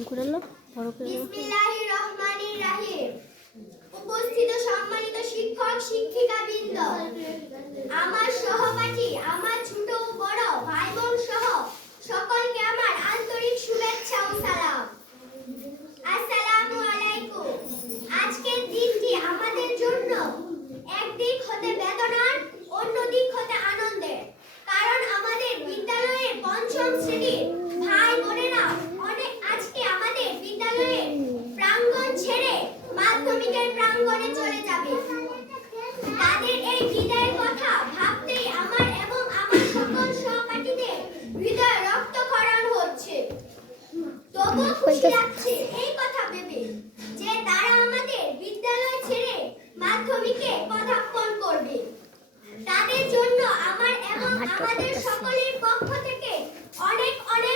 বিসমিল্লাহির রহমানির রহিম। উপস্থিত সম্মানিত শিক্ষক শিক্ষিকাবৃন্দ, আমার সহপাঠী, আমার ছোট ও বড় ভাই বোন সহ সকলকে আমার আন্তরিক শুভেচ্ছা ও সালাম। আসসালামু আলাইকুম। আজকের দিনটি আমাদের জন্য একদিক হতে বেদনার, অন্য দিক হতে আনন্দের। কারণ আমাদের বিদ্যালয়ের পঞ্চম শ্রেণীর ভাই বোনেরা আজকে আমাদের বিদ্যালয়ের প্রাঙ্গণ ছেড়ে মাধ্যমিকের প্রাঙ্গণে চলে যাবে। তাদের এই বিদায়ের কথা ভাবতেই আমার এবং আমার সকল সহপাঠীদের হৃদয় রক্তক্ষরণ হচ্ছে। তবুও খুশি লাগছে এই কথা ভেবে যে তারা আমাদের বিদ্যালয় ছেড়ে মাধ্যমিকে পদার্পণ করবে। তাদের জন্য আমার এবং আমাদের সকলের পক্ষ থেকে অনেক অনেক